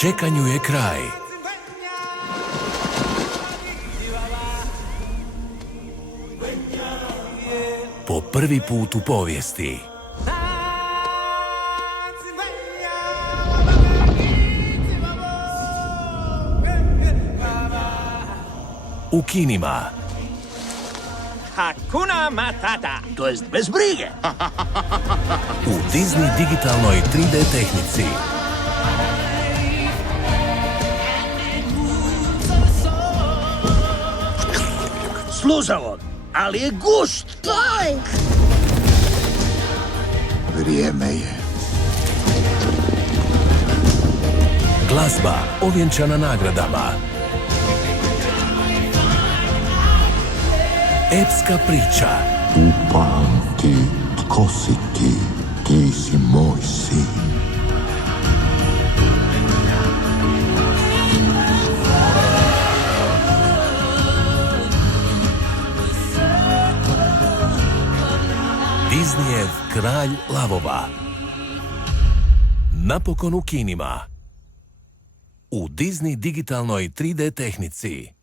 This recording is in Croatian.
Čekanju je kraj. Po prvi put u povijesti. U kinima. Hakuna Matata, to jest bez brige. U Disney digitalnoj 3D tehnici. Sluzavog, ali je gust. Oj! Vrijeme je. Glazba ovjenčana nagradama. Epska priča. Upamti, tko si ti? Ti si moj sin. Disneyev kralj lavova. Napokon u kinima. U Disney digitalnoj 3D tehnici.